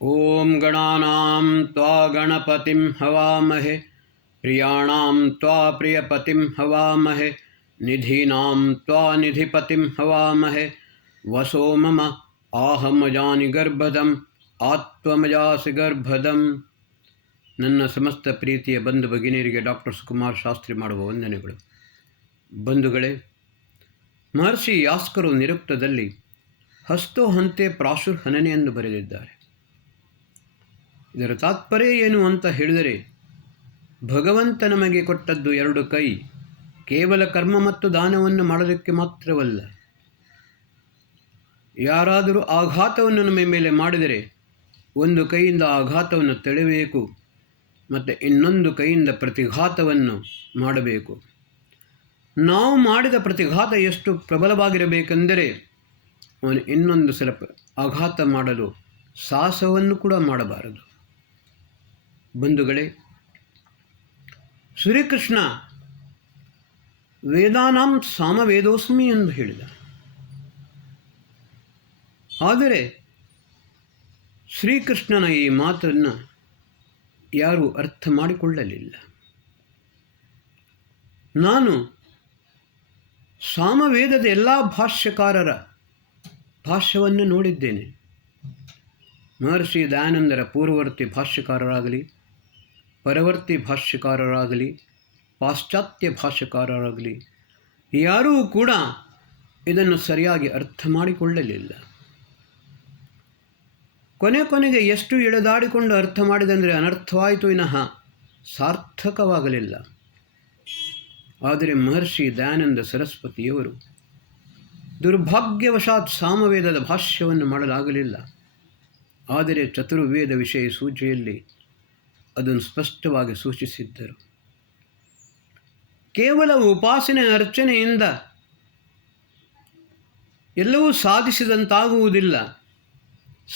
ಓಂ ಗಣಾನಾಂ ತ್ವಾ ಗಣಪತಿಂ ಹವಾಮಹೆ ಪ್ರಿಯಾಣಾಂ ತ್ವಾ ಪ್ರಿಯಪತಿಂ ಹವಾಮಹೆ ನಿಧೀನಾಂ ತ್ವಾ ನಿಧಿಪತಿಂ ಹವಾಮಹೆ ವಸೋ ಮಮ ಆಹಮಜಾನಿ ಗರ್ಭದಂ ಆತ್ವಮಜಾಸಿ ಗರ್ಭದಂ. ನನ್ನ ಸಮಸ್ತ ಪ್ರೀತಿಯ ಬಂಧು ಭಗಿನಿಯರಿಗೆ ಡಾಕ್ಟರ್ ಸುಕುಮಾರ್ ಶಾಸ್ತ್ರಿ ಮಾಡುವ ವಂದನೆಗಳು. ಬಂಧುಗಳೇ, ಮಹರ್ಷಿ ಯಾಸ್ಕರು ನಿರುಕ್ತದಲ್ಲಿ ಹಸ್ತೋ ಹಂತೆ ಪ್ರಾಶುರ್ ಹನನೆ ಎಂದು ಬರೆದಿದ್ದಾರೆ. ಇದರ ತಾತ್ಪರ್ಯ ಏನು ಅಂತ ಹೇಳಿದರೆ, ಭಗವಂತ ನಮಗೆ ಕೊಟ್ಟದ್ದು ಎರಡು ಕೈ, ಕೇವಲ ಕರ್ಮ ಮತ್ತು ದಾನವನ್ನು ಮಾಡೋದಕ್ಕೆ ಮಾತ್ರವಲ್ಲ. ಯಾರಾದರೂ ಆಘಾತವನ್ನು ನಮ್ಮ ಮೇಲೆ ಮಾಡಿದರೆ ಒಂದು ಕೈಯಿಂದ ಆಘಾತವನ್ನು ತಡೆಯಬೇಕು ಮತ್ತು ಇನ್ನೊಂದು ಕೈಯಿಂದ ಪ್ರತಿಘಾತವನ್ನು ಮಾಡಬೇಕು. ನಾವು ಮಾಡಿದ ಪ್ರತಿಘಾತ ಎಷ್ಟು ಪ್ರಬಲವಾಗಿರಬೇಕೆಂದರೆ ಅವನು ಇನ್ನೊಂದು ಸಲ ಆಘಾತ ಮಾಡಲು ಸಾಹಸವನ್ನು ಕೂಡ ಮಾಡಬಾರದು. ಬಂಧುಗಳೇ, ಶ್ರೀಕೃಷ್ಣ ವೇದಾನಾಂ ಸಾಮವೇದೋಸ್ಮಿ ಎಂದು ಹೇಳಿದ. ಆದರೆ ಶ್ರೀಕೃಷ್ಣನ ಈ ಮಾತನ್ನು ಯಾರೂ ಅರ್ಥ ಮಾಡಿಕೊಳ್ಳಲಿಲ್ಲ. ನಾನು ಸಾಮವೇದದ ಎಲ್ಲ ಭಾಷ್ಯಕಾರರ ಭಾಷ್ಯವನ್ನು ನೋಡಿದ್ದೇನೆ. ಮಹರ್ಷಿ ದಯಾನಂದರ ಪೂರ್ವವರ್ತಿ ಭಾಷ್ಯಕಾರರಾಗಲಿ, ಪರವರ್ತಿ ಭಾಷ್ಯಕಾರರಾಗಲಿ, ಪಾಶ್ಚಾತ್ಯ ಭಾಷ್ಯಕಾರರಾಗಲಿ ಯಾರೂ ಕೂಡ ಇದನ್ನು ಸರಿಯಾಗಿ ಅರ್ಥ ಮಾಡಿಕೊಳ್ಳಲಿಲ್ಲ. ಕೊನೆಗೆ ಎಷ್ಟು ಎಳೆದಾಡಿಕೊಂಡು ಅರ್ಥ ಮಾಡಿದಂದರೆ ಅನರ್ಥವಾಯಿತು ವಿನಃ ಸಾರ್ಥಕವಾಗಲಿಲ್ಲ. ಆದರೆ ಮಹರ್ಷಿ ದಯಾನಂದ ಸರಸ್ವತಿಯವರು ದುರ್ಭಾಗ್ಯವಶಾತ್ ಸಾಮವೇದದ ಭಾಷ್ಯವನ್ನು ಮಾಡಲಾಗಲಿಲ್ಲ. ಆದರೆ ಚತುರ್ವೇದ ವಿಷಯ ಸೂಚಿಯಲ್ಲಿ ಅದನ್ನು ಸ್ಪಷ್ಟವಾಗಿ ಸೂಚಿಸಿದ್ದರು. ಕೇವಲ ಉಪಾಸನೆ ಅರ್ಚನೆಯಿಂದ ಎಲ್ಲವೂ ಸಾಧಿಸಿದಂತಾಗುವುದಿಲ್ಲ.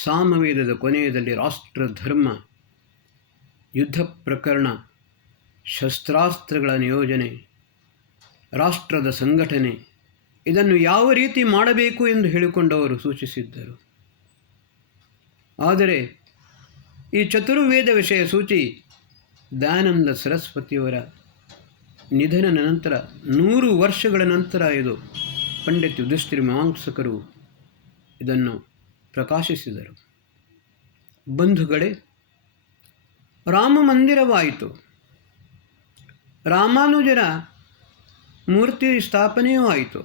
ಸಾಮವೇದದ ಕೊನೆಯದಲ್ಲಿ ರಾಷ್ಟ್ರ ಧರ್ಮ, ಯುದ್ಧ ಪ್ರಕರಣ, ಶಸ್ತ್ರಾಸ್ತ್ರಗಳ ನಿಯೋಜನೆ, ರಾಷ್ಟ್ರದ ಸಂಘಟನೆ, ಇದನ್ನು ಯಾವ ರೀತಿ ಮಾಡಬೇಕು ಎಂದು ಹೇಳಿಕೊಂಡವರು ಸೂಚಿಸಿದ್ದರು. ಆದರೆ ಈ ಚತುರ್ವೇದ ವಿಷಯ ಸೂಚಿ ದಯಾನಂದ ಸರಸ್ವತಿಯವರ ನಿಧನ ನಂತರ 100 ವರ್ಷಗಳ ನಂತರ ಇದು ಪಂಡಿತ್ ಯುಧಿಷ್ಠಿರ ಮೀಮಾಂಸಕರು ಇದನ್ನು ಪ್ರಕಾಶಿಸಿದರು. ಬಂಧುಗಳೇ, ರಾಮ ಮಂದಿರವಾಯಿತು, ರಾಮಾನುಜರ ಮೂರ್ತಿ ಸ್ಥಾಪನೆಯೂ ಆಯಿತು.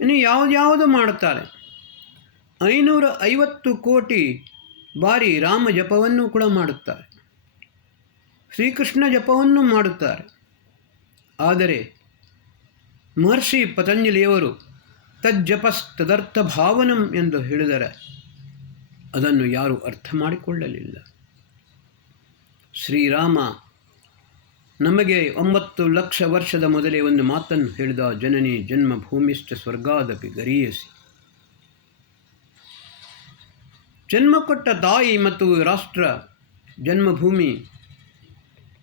ಇನ್ನು ಯಾವುದ್ಯಾವುದು ಮಾಡುತ್ತಾರೆ. 550 ಕೋಟಿ ಬಾರಿ ರಾಮ ಜಪವನ್ನು ಕೂಡ ಮಾಡುತ್ತಾರೆ, ಶ್ರೀಕೃಷ್ಣ ಜಪವನ್ನು ಮಾಡುತ್ತಾರೆ. ಆದರೆ ಮಹರ್ಷಿ ಪತಂಜಲಿಯವರು ತಜ್ಜಪಸ್ತದರ್ಥ ಭಾವನಂ ಎಂದು ಹೇಳಿದರೆ ಅದನ್ನು ಯಾರೂ ಅರ್ಥ ಮಾಡಿಕೊಳ್ಳಲಿಲ್ಲ. ಶ್ರೀರಾಮ ನಮಗೆ 9 ಲಕ್ಷ ವರ್ಷದ ಮೊದಲೇ ಒಂದು ಮಾತನ್ನು ಹೇಳಿದ, ಜನನಿ ಜನ್ಮಭೂಮಿಶ್ಚ ಸ್ವರ್ಗಾದಪಿ ಗರೀಯಸಿ. ಜನ್ಮ ಕೊಟ್ಟ ತಾಯಿ ಮತ್ತು ರಾಷ್ಟ್ರ, ಜನ್ಮಭೂಮಿ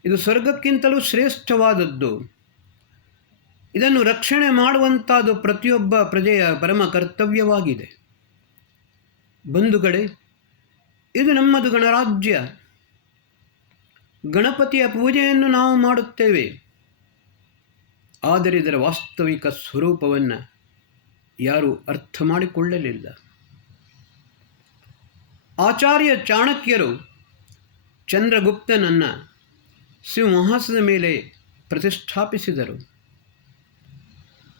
ಇದು ಸ್ವರ್ಗಕ್ಕಿಂತಲೂ ಶ್ರೇಷ್ಠವಾದದ್ದು. ಇದನ್ನು ರಕ್ಷಣೆ ಮಾಡುವಂಥದ್ದು ಪ್ರತಿಯೊಬ್ಬ ಪ್ರಜೆಯ ಪರಮ ಕರ್ತವ್ಯವಾಗಿದೆ. ಬಂಧುಗಳೇ, ಇದು ನಮ್ಮದು ಗಣರಾಜ್ಯ. ಗಣಪತಿಯ ಪೂಜೆಯನ್ನು ನಾವು ಮಾಡುತ್ತೇವೆ. ಆದರೆ ಇದರ ವಾಸ್ತವಿಕ ಸ್ವರೂಪವನ್ನು ಯಾರೂ ಅರ್ಥ ಮಾಡಿಕೊಳ್ಳಲಿಲ್ಲ. ಆಚಾರ್ಯ ಚಾಣಕ್ಯರು ಚಂದ್ರಗುಪ್ತನನ್ನು ಸಿಂಹಾಸನದ ಮೇಲೆ ಪ್ರತಿಷ್ಠಾಪಿಸಿದರು.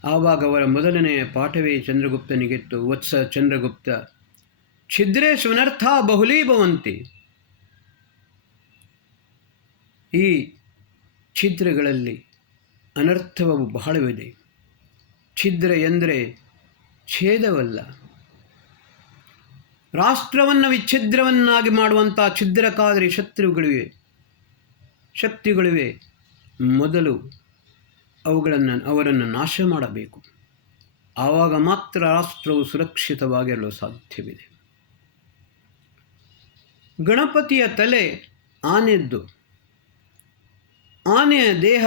ಆವಾಗ ಅವರ ಮೊದಲನೆಯ ಪಾಠವೇ ಚಂದ್ರಗುಪ್ತನಿಗಿತ್ತು. ವತ್ಸ ಚಂದ್ರಗುಪ್ತ, ಛಿದ್ರೇ ಸ್ವನರ್ಥ ಬಹುಲೀಭವಂತಿ. ಈ ಛಿದ್ರಗಳಲ್ಲಿ ಅನರ್ಥವು ಬಹಳವಿದೆ. ಛಿದ್ರ ಎಂದರೆ ಛೇದವಲ್ಲ. ರಾಷ್ಟ್ರವನ್ನು ವಿಚ್ಛಿದ್ರವನ್ನಾಗಿ ಮಾಡುವಂಥ ಛಿದ್ರಕಾದರಿ ಶಕ್ತಿಗಳಿವೆ. ಮೊದಲು ಅವರನ್ನು ನಾಶ ಮಾಡಬೇಕು. ಆವಾಗ ಮಾತ್ರ ರಾಷ್ಟ್ರವು ಸುರಕ್ಷಿತವಾಗಿರಲು ಸಾಧ್ಯವಿದೆ. ಗಣಪತಿಯ ತಲೆ ಆನೆಯದ್ದು. ಆನೆಯ ದೇಹ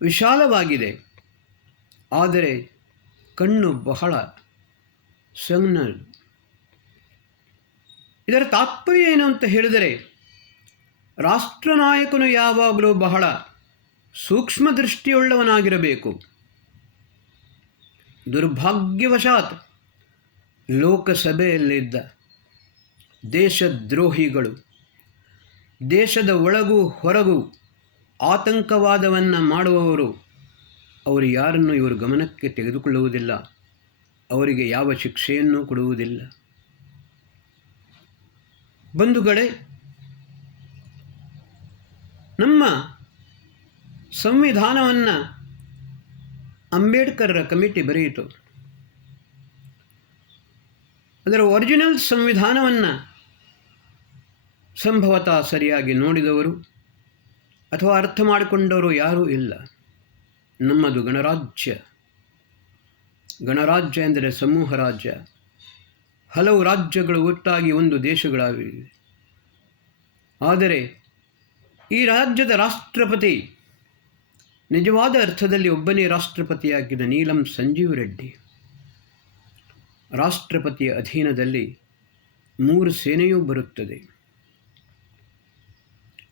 ವಿಶಾಲವಾಗಿದೆ, ಆದರೆ ಕಣ್ಣು ಬಹಳ ಸಣ್ಣದು. ಇದರ ತಾತ್ಪರ್ಯ ಏನು ಅಂತ ಹೇಳಿದರೆ, ರಾಷ್ಟ್ರನಾಯಕನು ಯಾವಾಗಲೂ ಬಹಳ ಸೂಕ್ಷ್ಮ ದೃಷ್ಟಿಯುಳ್ಳವನಾಗಿರಬೇಕು. ದುರ್ಭಾಗ್ಯವಶಾತ್ ಲೋಕಸಭೆಯಲ್ಲಿದ್ದ ದೇಶದ್ರೋಹಿಗಳು, ದೇಶದ ಒಳಗೂ ಹೊರಗೂ ಆತಂಕವಾದವನ್ನು ಮಾಡುವವರು, ಅವರು ಯಾರನ್ನು ಇವರು ಗಮನಕ್ಕೆ ತೆಗೆದುಕೊಳ್ಳುವುದಿಲ್ಲ, ಅವರಿಗೆ ಯಾವ ಶಿಕ್ಷೆಯನ್ನೂ ಕೊಡುವುದಿಲ್ಲ. ಬಂಧುಗಳೇ, ನಮ್ಮ ಸಂವಿಧಾನವನ್ನು ಅಂಬೇಡ್ಕರ್ರ ಕಮಿಟಿ ಬರೆಯಿತು. ಅದರ ಒರಿಜಿನಲ್ ಸಂವಿಧಾನವನ್ನು ಸಂಭವತಃ ಸರಿಯಾಗಿ ನೋಡಿದವರು ಅಥವಾ ಅರ್ಥ ಮಾಡಿಕೊಂಡವರು ಯಾರೂ ಇಲ್ಲ. ನಮ್ಮದು ಗಣರಾಜ್ಯ. ಗಣರಾಜ್ಯ ಎಂದರೆ ಸಮೂಹ ರಾಜ್ಯ. ಹಲವು ರಾಜ್ಯಗಳು ಒಟ್ಟಾಗಿ ಒಂದು ದೇಶಗಳಾಗಿವೆ. ಆದರೆ ಈ ರಾಜ್ಯದ ರಾಷ್ಟ್ರಪತಿ ನಿಜವಾದ ಅರ್ಥದಲ್ಲಿ ಒಬ್ಬನೇ ರಾಷ್ಟ್ರಪತಿಯಾಗಿದ್ದ ನೀಲಂ ಸಂಜೀವ್ ರೆಡ್ಡಿ. ರಾಷ್ಟ್ರಪತಿಯ ಅಧೀನದಲ್ಲಿ 3 ಸೇನೆಯೂ ಬರುತ್ತದೆ.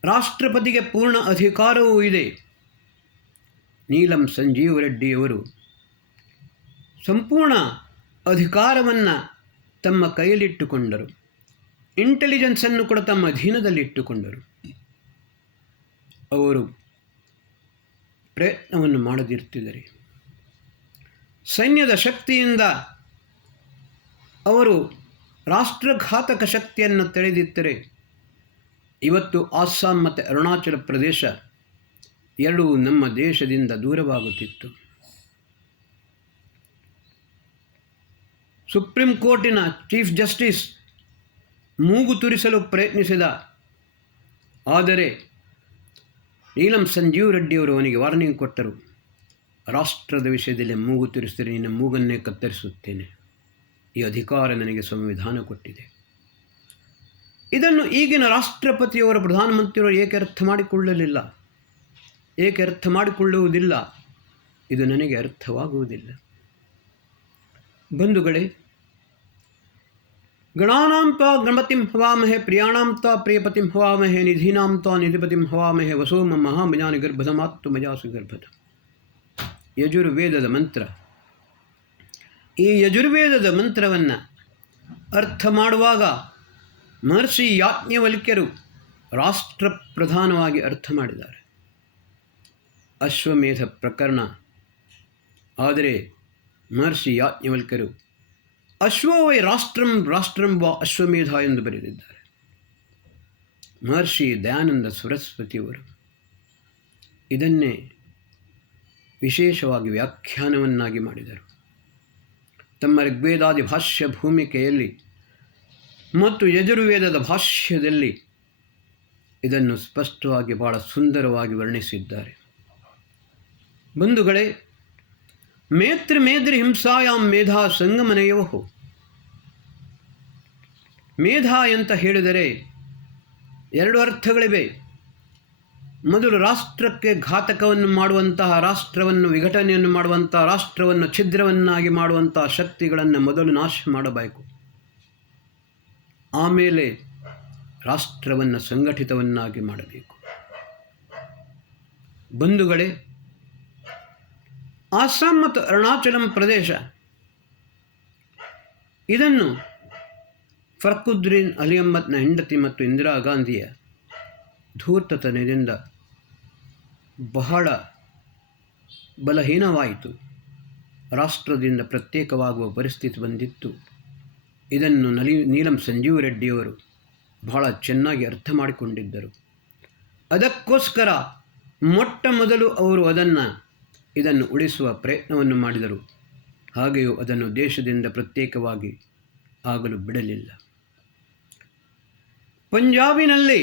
ರಾಷ್ಟ್ರಪತಿಗೆ ಪೂರ್ಣ ಅಧಿಕಾರವೂ ಇದೆ. ನೀಲಂ ಸಂಜೀವ್ ರೆಡ್ಡಿಯವರು ಸಂಪೂರ್ಣ ಅಧಿಕಾರವನ್ನು ತಮ್ಮ ಕೈಯಲ್ಲಿಟ್ಟುಕೊಂಡರು. ಇಂಟೆಲಿಜೆನ್ಸನ್ನು ಕೂಡ ತಮ್ಮ ಅಧೀನದಲ್ಲಿಟ್ಟುಕೊಂಡರು. ಅವರು ಪ್ರಯತ್ನವನ್ನು ಮಾಡದಿರ್ತಿದ್ದಾರೆ. ಸೈನ್ಯದ ಶಕ್ತಿಯಿಂದ ಅವರು ರಾಷ್ಟ್ರಘಾತಕ ಶಕ್ತಿಯನ್ನು ತಡೆದಿದ್ದರೆ ಇವತ್ತು ಅಸ್ಸಾಂ ಮತ್ತು ಅರುಣಾಚಲ ಪ್ರದೇಶ ಎರಡೂ ನಮ್ಮ ದೇಶದಿಂದ ದೂರವಾಗುತ್ತಿತ್ತು. ಸುಪ್ರೀಂ ಕೋರ್ಟಿನ ಚೀಫ್ ಜಸ್ಟಿಸ್ ಮೂಗು ತುರಿಸಲು ಪ್ರಯತ್ನಿಸಿದ. ಆದರೆ ನೀಲಂ ಸಂಜೀವ್ ರೆಡ್ಡಿಯವರು ಅವನಿಗೆ ವಾರ್ನಿಂಗ್ ಕೊಟ್ಟರು, ರಾಷ್ಟ್ರದ ವಿಷಯದಲ್ಲಿ ಮೂಗು ತುರಿಸಿದರೆ ನಿನ್ನ ಮೂಗನ್ನೇ ಕತ್ತರಿಸುತ್ತೇನೆ. ಈ ಅಧಿಕಾರ ನನಗೆ ಸಂವಿಧಾನ ಕೊಟ್ಟಿದೆ. ಇದನ್ನು ಈಗಿನ ರಾಷ್ಟ್ರಪತಿಯವರು, ಪ್ರಧಾನಮಂತ್ರಿಯವರು ಏಕೆ ಅರ್ಥ ಮಾಡಿಕೊಳ್ಳಲಿಲ್ಲ? ಏಕೆ ಅರ್ಥ ಮಾಡಿಕೊಳ್ಳುವುದಿಲ್ಲ? ಇದು ನನಗೆ ಅರ್ಥವಾಗುವುದಿಲ್ಲ. ಬಂಧುಗಳೇ, ಗಣಾನಾಂ ತ್ವಾ ಗಣಪತಿಂ ಹವಾಮಹೇ, ಪ್ರಿಯಾಣಾಂ ತ್ವಾ ಪ್ರಿಯಪತಿಂ ಹವಾಮಹೇ, ನಿಧೀನಾಂ ತ್ವಾ ನಿಧಿಪತಿಂ ಹವಾಮಹೇ, ವಸೋಮ ಮಹಾಮಿಜಾನಿ ಗರ್ಭಧಮಾತ್ತು ಮಜಾಸು ಗರ್ಭದ. ಯಜುರ್ವೇದದ ಮಂತ್ರ. ಈ ಯಜುರ್ವೇದದ ಮಂತ್ರವನ್ನು ಅರ್ಥ ಮಾಡುವಾಗ ಮಹರ್ಷಿ ಯಾಜ್ಞವಲ್ಕ್ಯರು ರಾಷ್ಟ್ರ ಪ್ರಧಾನವಾಗಿ ಅರ್ಥ ಮಾಡಿದ್ದಾರೆ. ಅಶ್ವಮೇಧ ಪ್ರಕರಣ. ಆದರೆ ಮಹರ್ಷಿ ಯಾಜ್ಞವಲ್ಕ್ಯರು ಅಶ್ವವೈ ರಾಷ್ಟ್ರಂ ರಾಷ್ಟ್ರಂ ವಾ ಅಶ್ವಮೇಧ ಎಂದು ಬರೆದಿದ್ದಾರೆ. ಮಹರ್ಷಿ ದಯಾನಂದ ಸರಸ್ವತಿಯವರು ಇದನ್ನೇ ವಿಶೇಷವಾಗಿ ವ್ಯಾಖ್ಯಾನವನ್ನಾಗಿ ಮಾಡಿದರು. ತಮ್ಮ ಋಗ್ವೇದಾದಿ ಭಾಷ್ಯ ಭೂಮಿಕೆಯಲ್ಲಿ ಮತ್ತು ಯಜುರ್ವೇದದ ಭಾಷ್ಯದಲ್ಲಿ ಇದನ್ನು ಸ್ಪಷ್ಟವಾಗಿ ಬಹಳ ಸುಂದರವಾಗಿ ವರ್ಣಿಸಿದ್ದಾರೆ. ಬಂಧುಗಳೇ, ಮೇತೃ ಮೇದ್ರಿ ಹಿಂಸಾಯಾಂ ಮೇಧಾ ಸಂಗಮನಯವೋ. ಮೇಧ ಅಂತ ಹೇಳಿದರೆ 2 ಅರ್ಥಗಳಿವೆ. ಮೊದಲು ರಾಷ್ಟ್ರಕ್ಕೆ ಘಾತಕವನ್ನು ಮಾಡುವಂತಹ, ರಾಷ್ಟ್ರವನ್ನು ವಿಘಟನೆಯನ್ನು ಮಾಡುವಂತಹ, ರಾಷ್ಟ್ರವನ್ನು ಛಿದ್ರವನ್ನಾಗಿ ಮಾಡುವಂತಹ ಶಕ್ತಿಗಳನ್ನು ಮೊದಲು ನಾಶ ಮಾಡಬೇಕು. ಆಮೇಲೆ ರಾಷ್ಟ್ರವನ್ನು ಸಂಘಟಿತವನ್ನಾಗಿ ಮಾಡಬೇಕು. ಬಂಧುಗಳೇ, ಅಸ್ಸಾಂ ಮತ್ತು ಅರುಣಾಚಲಂ ಪ್ರದೇಶ ಇದನ್ನು ಫರ್ಕುದ್ದೀನ್ ಅಲಿ ಅಹ್ಮದ್ನ ಹೆಂಡತಿ ಮತ್ತು ಇಂದಿರಾ ಗಾಂಧಿಯ ಧೂರ್ತತನದಿಂದ ಬಹಳ ಬಲಹೀನವಾಯಿತು. ರಾಷ್ಟ್ರದಿಂದ ಪ್ರತ್ಯೇಕವಾಗುವ ಪರಿಸ್ಥಿತಿ ಬಂದಿತ್ತು. ಇದನ್ನು ನೀಲಂ ಸಂಜೀವ್ ರೆಡ್ಡಿಯವರು ಬಹಳ ಚೆನ್ನಾಗಿ ಅರ್ಥ ಮಾಡಿಕೊಂಡಿದ್ದರು. ಅದಕ್ಕೋಸ್ಕರ ಮೊಟ್ಟ ಮೊದಲು ಅವರು ಇದನ್ನು ಉಳಿಸುವ ಪ್ರಯತ್ನವನ್ನು ಮಾಡಿದರು. ಹಾಗೆಯೂ ಅದನ್ನು ದೇಶದಿಂದ ಪ್ರತ್ಯೇಕವಾಗಿ ಆಗಲು ಬಿಡಲಿಲ್ಲ. ಪಂಜಾಬಿನಲ್ಲಿ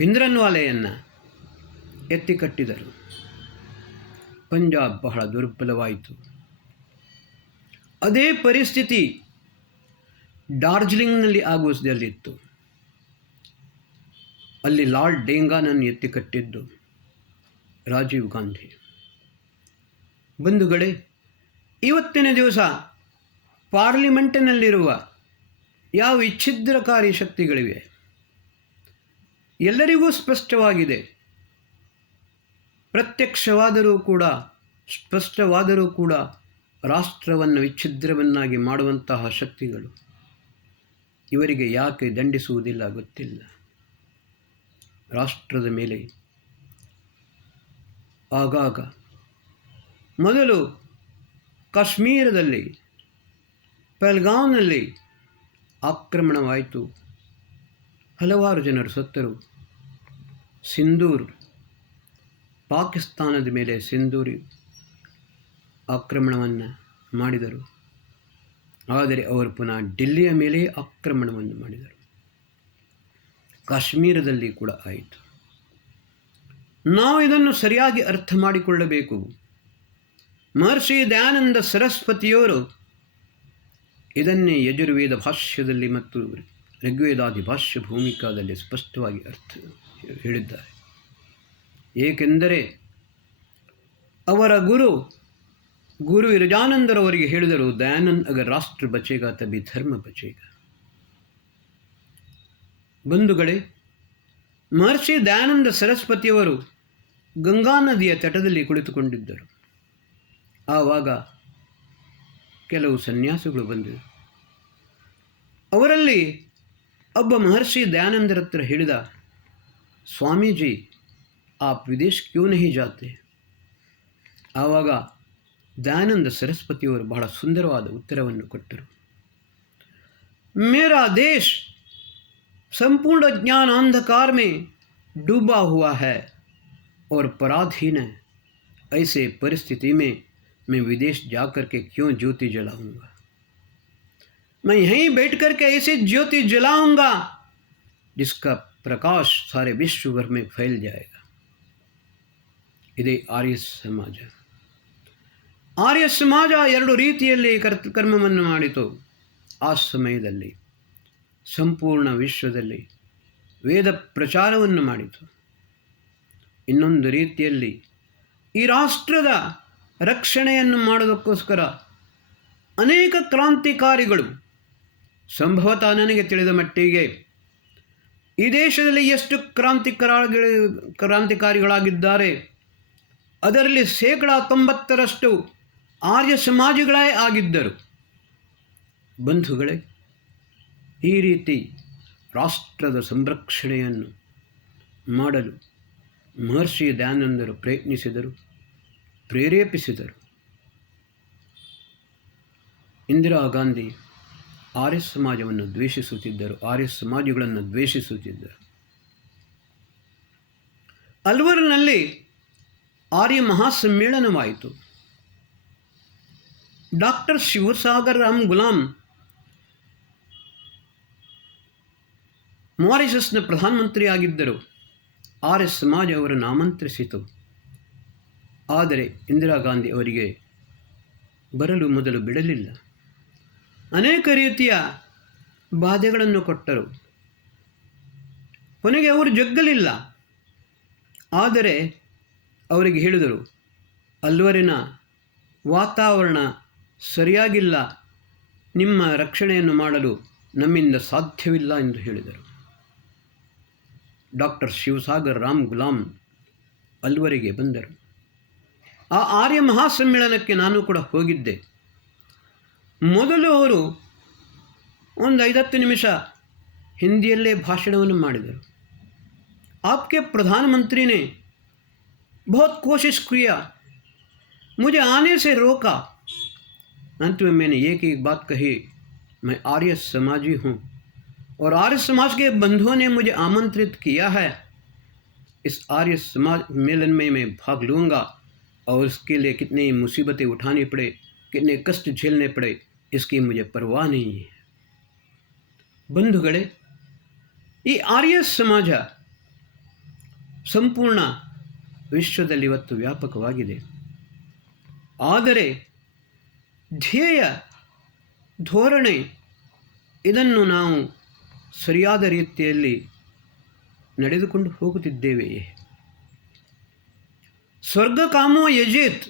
ಭಿಂದ್ರನ್ವಾಲೆಯನ್ನು ಎತ್ತಿಕಟ್ಟಿದರು. ಪಂಜಾಬ್ ಬಹಳ ದುರ್ಬಲವಾಯಿತು. ಅದೇ ಪರಿಸ್ಥಿತಿ ಡಾರ್ಜಿಲಿಂಗ್ನಲ್ಲಿ ಆಗುವುದಲ್ಲಿತ್ತು. ಅಲ್ಲಿ ಲಾರ್ಡ್ ಡೇಂಗಾನನ್ನು ಎತ್ತಿಕಟ್ಟಿದ್ದು ರಾಜೀವ್ ಗಾಂಧಿ. ಬಂಧುಗಳೇ, ಇವತ್ತಿನ ದಿವಸ ಪಾರ್ಲಿಮೆಂಟಿನಲ್ಲಿರುವ ಯಾವ ವಿಚ್ಛಿದ್ರಕಾರಿ ಶಕ್ತಿಗಳಿವೆ ಎಲ್ಲರಿಗೂ ಸ್ಪಷ್ಟವಾಗಿದೆ. ಪ್ರತ್ಯಕ್ಷವಾದರೂ ಕೂಡ ಸ್ಪಷ್ಟವಾದರೂ ಕೂಡ ರಾಷ್ಟ್ರವನ್ನು ವಿಚ್ಛಿದ್ರವನ್ನಾಗಿ ಮಾಡುವಂತಹ ಶಕ್ತಿಗಳು ಇವರಿಗೆ ಯಾಕೆ ದಂಡಿಸುವುದಿಲ್ಲ ಗೊತ್ತಿಲ್ಲ. ರಾಷ್ಟ್ರದ ಮೇಲೆ ಆಗಾಗ ಮೊದಲು ಕಾಶ್ಮೀರದಲ್ಲಿ ಪಹಲ್ಗಾಮ್ನಲ್ಲಿ ಆಕ್ರಮಣವಾಯಿತು, ಹಲವಾರು ಜನರು ಸತ್ತರು. ಸಿಂಧೂರ್, ಪಾಕಿಸ್ತಾನದ ಮೇಲೆ ಸಿಂಧೂರಿ ಆಕ್ರಮಣವನ್ನು ಮಾಡಿದರು. ಆದರೆ ಅವರು ಪುನಃ ಡಿಲ್ಲಿಯ ಮೇಲೆ ಆಕ್ರಮಣವನ್ನು ಮಾಡಿದರು. ಕಾಶ್ಮೀರದಲ್ಲಿ ಕೂಡ ಆಯಿತು. ನಾವು ಇದನ್ನು ಸರಿಯಾಗಿ ಅರ್ಥ ಮಾಡಿಕೊಳ್ಳಬೇಕು. ಮಹರ್ಷಿ ದಯಾನಂದ ಸರಸ್ವತಿಯವರು ಇದನ್ನೇ ಯಜುರ್ವೇದ ಭಾಷ್ಯದಲ್ಲಿ ಮತ್ತು ಋಗ್ವೇದಾದಿ ಭಾಷ್ಯ ಭೂಮಿಕಾದಲ್ಲಿ ಸ್ಪಷ್ಟವಾಗಿ ಅರ್ಥ ಹೇಳಿದ್ದಾರೆ. ಏಕೆಂದರೆ ಅವರ ಗುರು ವಿರಜಾನಂದರವರಿಗೆ ಹೇಳಿದರು, ದಯಾನಂದ್ ಅಗರ್ ರಾಷ್ಟ್ರ ಬಚೇಗ ತಬಿ ಧರ್ಮ ಬಚೇಗ. ಬಂಧುಗಳೇ, ಮಹರ್ಷಿ ದಯಾನಂದ ಸರಸ್ವತಿಯವರು ಗಂಗಾ ನದಿಯ ತಟದಲ್ಲಿ ಕುಳಿತುಕೊಂಡಿದ್ದರು. ಆವಾಗ ಕೆಲವು ಸನ್ಯಾಸಿಗಳು ಬಂದರು. ಅವರಲ್ಲಿ ಒಬ್ಬ ಮಹರ್ಷಿ ದಯಾನಂದರ ಹತ್ರ ಹೇಳಿದ, ಸ್ವಾಮೀಜಿ ಆಪ್ ವಿದೇಶ್ ಕ್ಯೂ ನಹಿ ಜಾತೆ? ಆವಾಗ ದಯಾನಂದ ಸರಸ್ವತಿಯವರು ಬಹಳ ಸುಂದರವಾದ ಉತ್ತರವನ್ನು ಕೊಟ್ಟರು. ಮೇರಾ ದೇಶ್ ಸಂಪೂರ್ಣ ज्ञानांधकार में डूबा हुआ है और पराधीन है. ऐसे परिस्थिति में मैं विदेश जाकर के क्यों ज्योति जलाऊंगा? मैं यहीं बैठ कर के ऐसी ज्योति जलाऊंगा जिसका प्रकाश सारे विश्व भर में फैल जाएगा. इದೇ ಆರ್ಯ ಸಮಾಜ. ಆರ್ಯ ಸಮಾಜ ಎರಡು ರೀತಿಯಲ್ಲಿ ಕರ್ಮವನ್ನು ಮಾಡಿತು. ಆ ಸಮಯದಲ್ಲಿ ಸಂಪೂರ್ಣ ವಿಶ್ವದಲ್ಲಿ ವೇದ ಪ್ರಚಾರವನ್ನು ಮಾಡಿತು. ಇನ್ನೊಂದು ರೀತಿಯಲ್ಲಿ ಈ ರಾಷ್ಟ್ರದ ರಕ್ಷಣೆಯನ್ನು ಮಾಡೋದಕ್ಕೋಸ್ಕರ ಅನೇಕ ಕ್ರಾಂತಿಕಾರಿಗಳು, ಸಂಭವತಃ ನನಗೆ ತಿಳಿದ ಮಟ್ಟಿಗೆ ಈ ದೇಶದಲ್ಲಿ ಎಷ್ಟು ಕ್ರಾಂತಿಕಾರಿಗಳಾಗಿದ್ದಾರೆ ಅದರಲ್ಲಿ 90% ಆರ್ಯ ಸಮಾಜಿಗಳೇ ಆಗಿದ್ದರು. ಬಂಧುಗಳೇ, ಈ ರೀತಿ ರಾಷ್ಟ್ರದ ಸಂರಕ್ಷಣೆಯನ್ನು ಮಾಡಲು ಮಹರ್ಷಿ ದಯಾನಂದರು ಪ್ರಯತ್ನಿಸಿದರು, ಪ್ರೇರೇಪಿಸಿದರು. ಇಂದಿರಾ ಗಾಂಧಿ ಆರ್ಯ ಸಮಾಜವನ್ನು ದ್ವೇಷಿಸುತ್ತಿದ್ದರು, ಆರ್ಯ ಸಮಾಜಿಗಳನ್ನು ದ್ವೇಷಿಸುತ್ತಿದ್ದರು. ಅಲ್ವರ್ನಲ್ಲಿ ಆರ್ಯ ಮಹಾಸಮ್ಮೇಳನವಾಯಿತು. ಡಾಕ್ಟರ್ ಶಿವಸಾಗರ್ ರಾಮ್ ಗುಲಾಮ್ ಮಾರಿಷಸ್ನ ಪ್ರಧಾನಮಂತ್ರಿಯಾಗಿದ್ದರು. ಆರ್ಯ ಸಮಾಜ ಅವರನ್ನು ಆಮಂತ್ರಿಸಿತು. ಆದರೆ ಇಂದಿರಾ ಗಾಂಧಿ ಅವರಿಗೆ ಬರಲು ಮೊದಲು ಬಿಡಲಿಲ್ಲ. ಅನೇಕ ರೀತಿಯ ಬಾಧೆಗಳನ್ನು ಕೊಟ್ಟರು. ಕೊನೆಗೆ ಅವರು ಜಗ್ಗಲಿಲ್ಲ. ಆದರೆ ಅವರಿಗೆ ಹೇಳಿದರು, ಅಲ್ವರಿನ ವಾತಾವರಣ ಸರಿಯಾಗಿಲ್ಲ, ನಿಮ್ಮ ರಕ್ಷಣೆಯನ್ನು ಮಾಡಲು ನಮ್ಮಿಂದ ಸಾಧ್ಯವಿಲ್ಲ ಎಂದು ಹೇಳಿದರು. ಡಾಕ್ಟರ್ ಶಿವಸಾಗರ್ ರಾಮ್ ಗುಲಾಮ್ ಅಲ್ವರಿಗೆ ಬಂದರು. ಆ ಆರ್ಯ ಮಹಾಸಮ್ಮೇಳನಕ್ಕೆ ನಾನು ಕೂಡ ಹೋಗಿದ್ದೆ. ಮೊದಲು ಅವರು ಒಂದು 5-10 ನಿಮಿಷ ಹಿಂದಿಯಲ್ಲೇ ಭಾಷಣವನ್ನು ಮಾಡಿದರು. आपके प्रधानमंत्री ने बहुत कोशिश किया, मुझे आने से रोका. अंत में मैंने एक बात कही, मैं आर्य समाजी हूँ और आर्य समाज के बंधुओं ने मुझे आमंत्रित किया है. इस आर्य समाज मेलन में मैं भाग लूँगा और उसके लिए कितनी मुसीबतें उठानी पड़े, कितने कष्ट झेलने पड़े, इसकी मुझे परवाह नहीं है. बंधुगळे, ಈ ಆರ್ಯ ಸಮಾಜ ಸಂಪೂರ್ಣ ವಿಶ್ವದಲ್ಲಿ ಇವತ್ತು ವ್ಯಾಪಕವಾಗಿದೆ. ಆದರೆ ಧ್ಯೇಯ ಧೋರಣೆ ಇದನ್ನು ನಾವು ಸರಿಯಾದ ರೀತಿಯಲ್ಲಿ ನಡೆದುಕೊಂಡು ಹೋಗುತ್ತಿದ್ದೇವೆಯೇ? ಸ್ವರ್ಗ ಕಾಮೋ ಯಜೇತ್,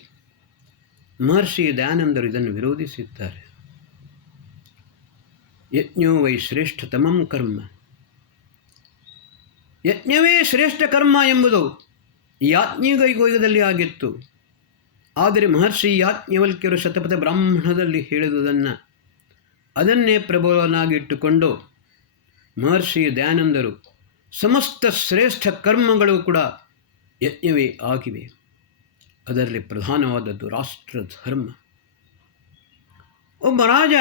ಮಹರ್ಷಿ ದಯಾನಂದರು ಇದನ್ನು ವಿರೋಧಿಸಿದ್ದಾರೆ. ಯಜ್ಞೋ ವೈ ಶ್ರೇಷ್ಠತಮಂ ಕರ್ಮ. ಯಜ್ಞವೇ ಶ್ರೇಷ್ಠ ಕರ್ಮ ಎಂಬುದು ಯಾಜ್ಞಿಕಯುಗದಲ್ಲಿ ಆಗಿತ್ತು. ಆದರೆ ಮಹರ್ಷಿ ಯಾಜ್ಞವಲ್ಕ್ಯರು ಶತಪಥ ಬ್ರಾಹ್ಮಣದಲ್ಲಿ ಹೇಳಿದುದನ್ನು ಅದನ್ನೇ ಪ್ರಭುವನ್ನಾಗಿಟ್ಟುಕೊಂಡು ಮಹರ್ಷಿ ದಯಾನಂದರು ಸಮಸ್ತ ಶ್ರೇಷ್ಠ ಕರ್ಮಗಳು ಕೂಡ ಯಜ್ಞವೇ ಆಗಿವೆ. ಅದರಲ್ಲಿ ಪ್ರಧಾನವಾದದ್ದು ರಾಷ್ಟ್ರಧರ್ಮ. ಒಬ್ಬ ರಾಜ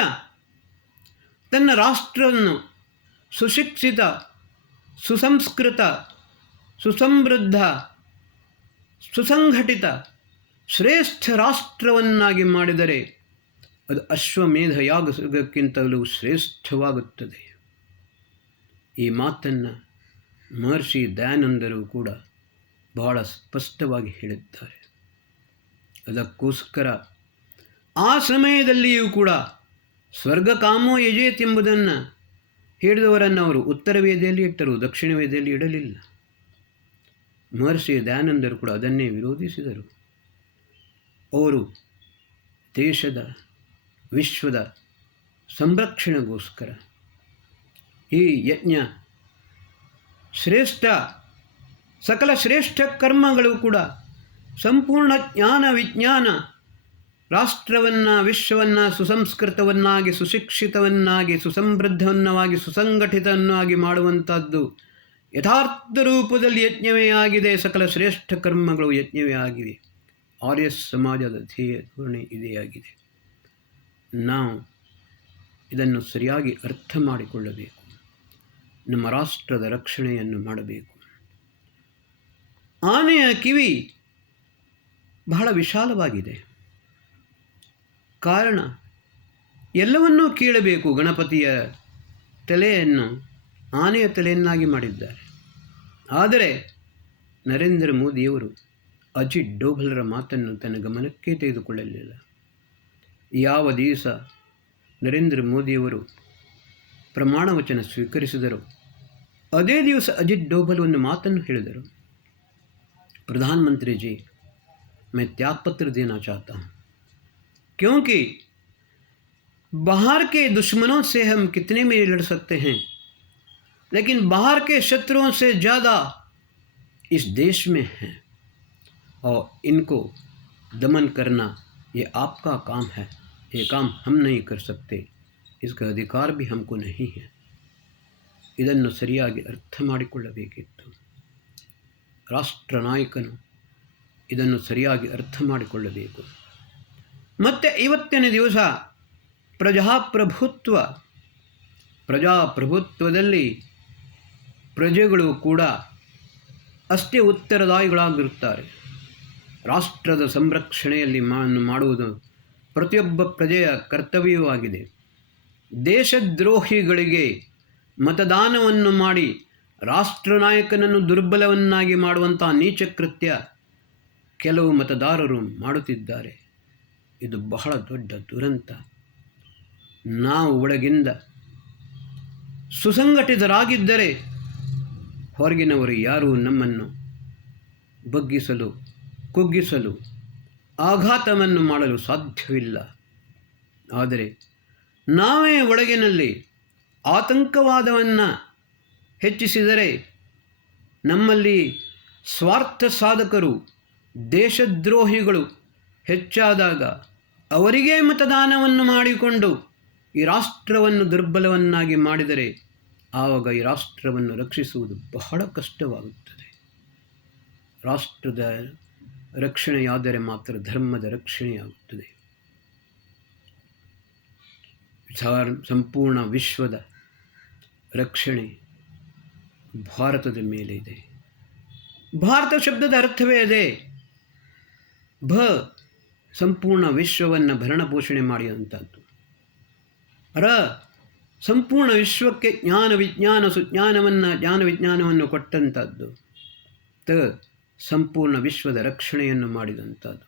ತನ್ನ ರಾಷ್ಟ್ರವನ್ನು ಸುಶಿಕ್ಷಿತ, ಸುಸಂಸ್ಕೃತ, ಸುಸಮೃದ್ಧ, ಸುಸಂಘಟಿತ, ಶ್ರೇಷ್ಠ ರಾಷ್ಟ್ರವನ್ನಾಗಿ ಮಾಡಿದರೆ ಅದು ಅಶ್ವಮೇಧ ಯಾಗಕ್ಕಿಂತಲೂ ಶ್ರೇಷ್ಠವಾಗುತ್ತದೆ. ಈ ಮಾತನ್ನು ಮಹರ್ಷಿ ದಯಾನಂದರು ಕೂಡ ಬಹಳ ಸ್ಪಷ್ಟವಾಗಿ ಹೇಳಿದ್ದಾರೆ. ಅದಕ್ಕೋಸ್ಕರ ಆ ಸಮಯದಲ್ಲಿಯೂ ಕೂಡ ಸ್ವರ್ಗಕಾಮೋ ಯಜೇತ್ ಎಂಬುದನ್ನು ಹೇಳಿದವರನ್ನು ಅವರು ಉತ್ತರ ವೇದೆಯಲ್ಲಿ ಇಟ್ಟರು, ದಕ್ಷಿಣ ವೇದೆಯಲ್ಲಿ ಇಡಲಿಲ್ಲ. ಮಹರ್ಷಿ ದಯಾನಂದರು ಕೂಡ ಅದನ್ನೇ ವಿರೋಧಿಸಿದರು. ಅವರು ದೇಶದ, ವಿಶ್ವದ ಸಂರಕ್ಷಣೆಗೋಸ್ಕರ ಈ ಯಜ್ಞ ಶ್ರೇಷ್ಠ, ಸಕಲ ಶ್ರೇಷ್ಠ ಕರ್ಮಗಳು ಕೂಡ ಸಂಪೂರ್ಣ ಜ್ಞಾನ ವಿಜ್ಞಾನ ರಾಷ್ಟ್ರವನ್ನು, ವಿಶ್ವವನ್ನು ಸುಸಂಸ್ಕೃತವನ್ನಾಗಿ, ಸುಶಿಕ್ಷಿತವನ್ನಾಗಿ, ಸುಸಮೃದ್ಧವನ್ನಾಗಿ, ಸುಸಂಘಟಿತವನ್ನಾಗಿ ಮಾಡುವಂಥದ್ದು ಯಥಾರ್ಥ ರೂಪದಲ್ಲಿ ಯಜ್ಞವೇ ಆಗಿದೆ. ಸಕಲ ಶ್ರೇಷ್ಠ ಕರ್ಮಗಳು ಯಜ್ಞವೇ ಆಗಿವೆ. ಆರ್ಯ ಸಮಾಜದ ಧ್ಯೇಯ ಧೋರಣೆ ಇದೇ ಆಗಿದೆ. ನಾವು ಇದನ್ನು ಸರಿಯಾಗಿ ಅರ್ಥ ಮಾಡಿಕೊಳ್ಳಬೇಕು. ನಮ್ಮ ರಾಷ್ಟ್ರದ ರಕ್ಷಣೆಯನ್ನು ಮಾಡಬೇಕು. ಆನೆಯ ಕಿವಿ ಬಹಳ ವಿಶಾಲವಾಗಿದೆ. ಕಾರಣ ಎಲ್ಲವನ್ನೂ ಕೇಳಬೇಕು. ಗಣಪತಿಯ ತಲೆಯನ್ನು ಆನೆಯ ತಲೆಯನ್ನಾಗಿ ಮಾಡಿದ್ದಾರೆ. ಆದರೆ ನರೇಂದ್ರ ಮೋದಿಯವರು ಅಜಿತ್ ಡೋಭಲ್ರ ಮಾತನ್ನು ತನ್ನ ಗಮನಕ್ಕೆ ತೆಗೆದುಕೊಳ್ಳಲಿಲ್ಲ. ಯಾವ ದಿವಸ ನರೇಂದ್ರ ಮೋದಿಯವರು ಪ್ರಮಾಣ ವಚನ ಸ್ವೀಕರಿಸಿದರು, ಅದೇ ದಿವಸ ಅಜಿತ್ ಡೋಭಲ್ ಒಂದು ಮಾತನ್ನು ಹೇಳಿದರು. प्रधानमंत्री जी, मैं त्यागपत्र देना चाहता हूँ, क्योंकि बाहर के दुश्मनों से हम कितने में लड़ सकते हैं, लेकिन बाहर के शत्रुओं से ज़्यादा इस देश में हैं, और इनको दमन करना ये आपका काम है. ये काम हम नहीं कर सकते, इसका अधिकार भी हमको नहीं है. ಇದನ್ನು ಸರಿಯಾಗಿ ಅರ್ಥ ಮಾಡಿಕೊಳ್ಳಬೇಕಿತ್ತು. ರಾಷ್ಟ್ರ ನಾಯಕನು ಇದನ್ನು ಸರಿಯಾಗಿ ಅರ್ಥ ಮಾಡಿಕೊಳ್ಳಬೇಕು. ಮತ್ತು ಇವತ್ತಿನ ದಿವಸ ಪ್ರಜಾಪ್ರಭುತ್ವದಲ್ಲಿ ಪ್ರಜೆಗಳು ಕೂಡ ಅಷ್ಟೇ ಉತ್ತರದಾಯಿಗಳಾಗಿರುತ್ತಾರೆ. ರಾಷ್ಟ್ರದ ಸಂರಕ್ಷಣೆಯಲ್ಲಿ ಮಾಡುವುದು ಪ್ರತಿಯೊಬ್ಬ ಪ್ರಜೆಯ ಕರ್ತವ್ಯವಾಗಿದೆ. ದೇಶದ್ರೋಹಿಗಳಿಗೆ ಮತದಾನವನ್ನು ಮಾಡಿ ರಾಷ್ಟ್ರ ನಾಯಕನನ್ನು ದುರ್ಬಲವನ್ನಾಗಿ ಮಾಡುವಂಥ ನೀಚ ಕೃತ್ಯ ಕೆಲವು ಮತದಾರರು ಮಾಡುತ್ತಿದ್ದಾರೆ. ಇದು ಬಹಳ ದೊಡ್ಡ ದುರಂತ. ನಾವು ಒಳಗಿಂದ ಸುಸಂಘಟಿತರಾಗಿದ್ದರೆ ಹೊರಗಿನವರು ಯಾರೂ ನಮ್ಮನ್ನು ಬಗ್ಗಿಸಲು, ಕುಗ್ಗಿಸಲು, ಆಘಾತವನ್ನು ಮಾಡಲು ಸಾಧ್ಯವಿಲ್ಲ. ಆದರೆ ನಾವೇ ಒಳಗಿನಲ್ಲಿ ಆತಂಕವಾದವನ್ನು ಹೆಚ್ಚಿಸಿದರೆ, ನಮ್ಮಲ್ಲಿ ಸ್ವಾರ್ಥ ಸಾಧಕರು, ದೇಶದ್ರೋಹಿಗಳು ಹೆಚ್ಚಾದಾಗ ಅವರಿಗೇ ಮತದಾನವನ್ನು ಮಾಡಿಕೊಂಡು ಈ ರಾಷ್ಟ್ರವನ್ನು ದುರ್ಬಲವನ್ನಾಗಿ ಮಾಡಿದರೆ ಆವಾಗ ಈ ರಾಷ್ಟ್ರವನ್ನು ರಕ್ಷಿಸುವುದು ಬಹಳ ಕಷ್ಟವಾಗುತ್ತದೆ. ರಾಷ್ಟ್ರದ ರಕ್ಷಣೆಯಾದರೆ ಮಾತ್ರ ಧರ್ಮದ ರಕ್ಷಣೆಯಾಗುತ್ತದೆ. ಸಂಪೂರ್ಣ ವಿಶ್ವದ ರಕ್ಷಣೆ ಭಾರತದ ಮೇಲೆ ಇದೆ. ಭಾರತ ಶಬ್ದದ ಅರ್ಥವೇ ಇದೆ. ಸಂಪೂರ್ಣ ವಿಶ್ವವನ್ನು ಭರಣ ಪೋಷಣೆ ಮಾಡಿದಂಥದ್ದು. ಸಂಪೂರ್ಣ ವಿಶ್ವಕ್ಕೆ ಜ್ಞಾನ ವಿಜ್ಞಾನವನ್ನು ಕೊಟ್ಟಂಥದ್ದು. ಸಂಪೂರ್ಣ ವಿಶ್ವದ ರಕ್ಷಣೆಯನ್ನು ಮಾಡಿದಂಥದ್ದು.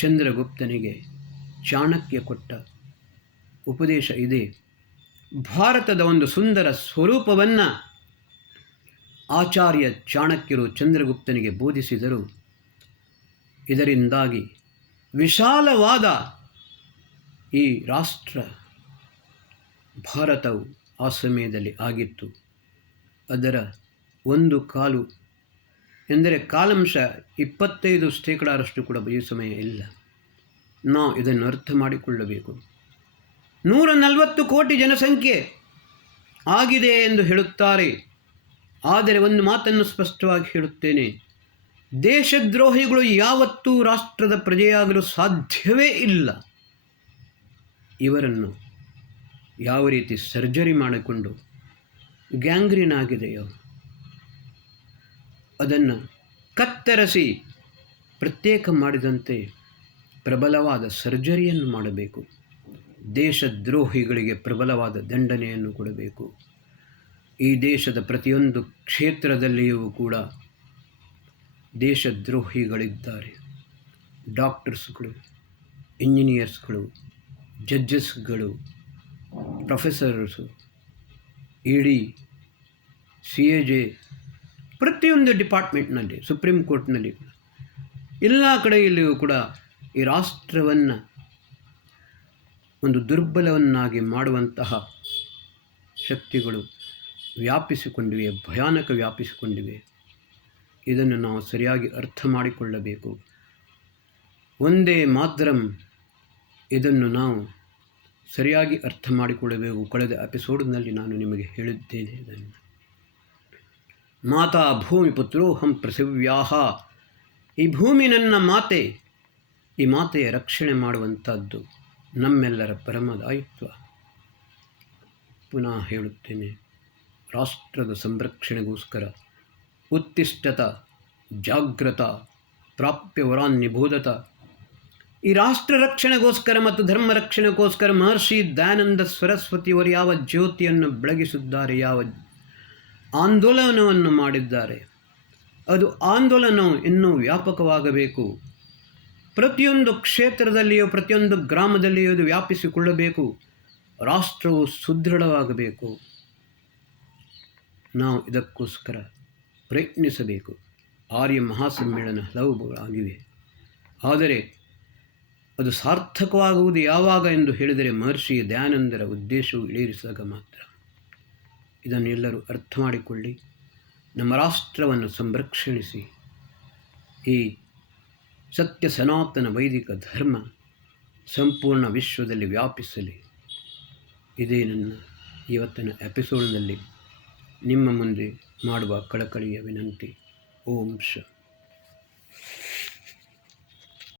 ಚಂದ್ರಗುಪ್ತನಿಗೆ ಚಾಣಕ್ಯ ಕೊಟ್ಟ ಉಪದೇಶ ಇದೆ. ಭಾರತದ ಒಂದು ಸುಂದರ ಸ್ವರೂಪವನ್ನು ಆಚಾರ್ಯ ಚಾಣಕ್ಯರು ಚಂದ್ರಗುಪ್ತನಿಗೆ ಬೋಧಿಸಿದರು. ಇದರಿಂದಾಗಿ ವಿಶಾಲವಾದ ಈ ರಾಷ್ಟ್ರ ಭಾರತವು ಆ ಸಮಯದಲ್ಲಿ ಆಗಿತ್ತು. ಅದರ 1/4 ಎಂದರೆ ಕಾಲಾಂಶ 25% ಕೂಡ ಈ ಸಮಯ ಇಲ್ಲ. ನಾವು ಇದನ್ನು ಅರ್ಥ ಮಾಡಿಕೊಳ್ಳಬೇಕು. 140 ಕೋಟಿ ಜನಸಂಖ್ಯೆ ಆಗಿದೆ ಎಂದು ಹೇಳುತ್ತಾರೆ. ಆದರೆ ಒಂದು ಮಾತನ್ನು ಸ್ಪಷ್ಟವಾಗಿ ಹೇಳುತ್ತೇನೆ, ದೇಶದ್ರೋಹಿಗಳು ಯಾವತ್ತೂ ರಾಷ್ಟ್ರದ ಪ್ರಜೆಯಾಗಲು ಸಾಧ್ಯವೇ ಇಲ್ಲ. ಇವರನ್ನು ಯಾವ ರೀತಿ ಸರ್ಜರಿ ಮಾಡಿಕೊಂಡು ಗ್ಯಾಂಗ್ರೀನ್ ಆಗಿದೆಯೋ ಅದನ್ನು ಕತ್ತರಿಸಿ ಪ್ರತ್ಯೇಕ ಮಾಡಿದಂತೆ ಪ್ರಬಲವಾದ ಸರ್ಜರಿಯನ್ನು ಮಾಡಬೇಕು. ದೇಶದ್ರೋಹಿಗಳಿಗೆ ಪ್ರಬಲವಾದ ದಂಡನೆಯನ್ನು ಕೊಡಬೇಕು. ಈ ದೇಶದ ಪ್ರತಿಯೊಂದು ಕ್ಷೇತ್ರದಲ್ಲಿಯೂ ಕೂಡ ದೇಶದ್ರೋಹಿಗಳಿದ್ದಾರೆ. ಡಾಕ್ಟರ್ಸ್ಗಳು, ಇಂಜಿನಿಯರ್ಸ್ಗಳು, ಜಡ್ಜಸ್ಗಳು, ಪ್ರೊಫೆಸರ್ಸು, ED, CAJ, ಪ್ರತಿಯೊಂದು ಡಿಪಾರ್ಟ್ಮೆಂಟ್ನಲ್ಲಿ, ಸುಪ್ರೀಂ ಕೋರ್ಟ್ನಲ್ಲಿ ಎಲ್ಲ ಕಡೆಯಲ್ಲಿಯೂ ಕೂಡ ಈ ರಾಷ್ಟ್ರವನ್ನು ಒಂದು ದುರ್ಬಲವನ್ನಾಗಿ ಮಾಡುವಂತಹ ಶಕ್ತಿಗಳು ವ್ಯಾಪಿಸಿಕೊಂಡಿವೆ, ಭಯಾನಕ ವ್ಯಾಪಿಸಿಕೊಂಡಿವೆ. ಇದನ್ನು ನಾವು ಸರಿಯಾಗಿ ಅರ್ಥ ಮಾಡಿಕೊಳ್ಳಬೇಕು. ಒಂದೇ ಮಾತರಂ, ಇದನ್ನು ನಾವು ಸರಿಯಾಗಿ ಅರ್ಥ ಮಾಡಿಕೊಳ್ಳಬೇಕು. ಕಳೆದ ಎಪಿಸೋಡ್ನಲ್ಲಿ ನಾನು ನಿಮಗೆ ಹೇಳಿದ್ದೇನೆ ಇದನ್ನು. ಮಾತಾ ಭೂಮಿ ಪುತ್ರೋಹಂ ಪೃಥಿವ್ಯಾಹ, ಈ ಭೂಮಿ ನನ್ನ ಮಾತೆ. ಈ ಮಾತೆಯ ರಕ್ಷಣೆ ಮಾಡುವಂಥದ್ದು ನಮ್ಮೆಲ್ಲರ ಪರಮ ದಾಯಿತ್ವ. ಪುನಃ ಹೇಳುತ್ತೇನೆ, ರಾಷ್ಟ್ರದ ಸಂರಕ್ಷಣೆಗೋಸ್ಕರ ಉತ್ತಿಷ್ಠತ ಜಾಗ್ರತ ಪ್ರಾಪ್ಯ ವರಾನ್ ನಿಬೋಧತ. ಈ ರಾಷ್ಟ್ರ ರಕ್ಷಣೆಗೋಸ್ಕರ ಮತ್ತು ಧರ್ಮ ರಕ್ಷಣೆಗೋಸ್ಕರ ಮಹರ್ಷಿ ದಯಾನಂದ ಸರಸ್ವತಿಯವರು ಯಾವ ಜ್ಯೋತಿಯನ್ನು ಬೆಳಗಿಸಿದ್ದಾರೆ, ಯಾವ ಆಂದೋಲನವನ್ನು ಮಾಡಿದ್ದಾರೆ, ಅದು ಆಂದೋಲನವು ಇನ್ನೂ ವ್ಯಾಪಕವಾಗಬೇಕು. ಪ್ರತಿಯೊಂದು ಕ್ಷೇತ್ರದಲ್ಲಿಯೂ ಪ್ರತಿಯೊಂದು ಗ್ರಾಮದಲ್ಲಿಯೂ ಇದು ವ್ಯಾಪಿಸಿಕೊಳ್ಳಬೇಕು. ರಾಷ್ಟ್ರವು ಸುದೃಢವಾಗಬೇಕು. ನಾವು ಇದಕ್ಕೋಸ್ಕರ ಪ್ರಯತ್ನಿಸಬೇಕು. ಆರ್ಯ ಮಹಾಸಮ್ಮೇಳನ ಹಲವುಗಳಾಗಿವೆ, ಆದರೆ ಅದು ಸಾರ್ಥಕವಾಗುವುದು ಯಾವಾಗ ಎಂದು ಹೇಳಿದರೆ ಮಹರ್ಷಿ ದಯಾನಂದರ ಉದ್ದೇಶವು ಈಡೇರಿಸಿದಾಗ ಮಾತ್ರ. ಇದನ್ನು ಎಲ್ಲರೂ ಅರ್ಥ ಮಾಡಿಕೊಳ್ಳಿ. ನಮ್ಮ ರಾಷ್ಟ್ರವನ್ನು ಸಂರಕ್ಷಣಿಸಿ. ಈ ಸತ್ಯ ಸನಾತನ ವೈದಿಕ ಧರ್ಮ ಸಂಪೂರ್ಣ ವಿಶ್ವದಲ್ಲಿ ವ್ಯಾಪಿಸಲಿ. ಇದೇ ನನ್ನ ಇವತ್ತಿನ ಎಪಿಸೋಡ್ನಲ್ಲಿ ನಿಮ್ಮ ಮುಂದೆ ಮಾಡುವ ಕಳಕಳಿಯ ವಿನಂತಿ. ಓಂ ಶ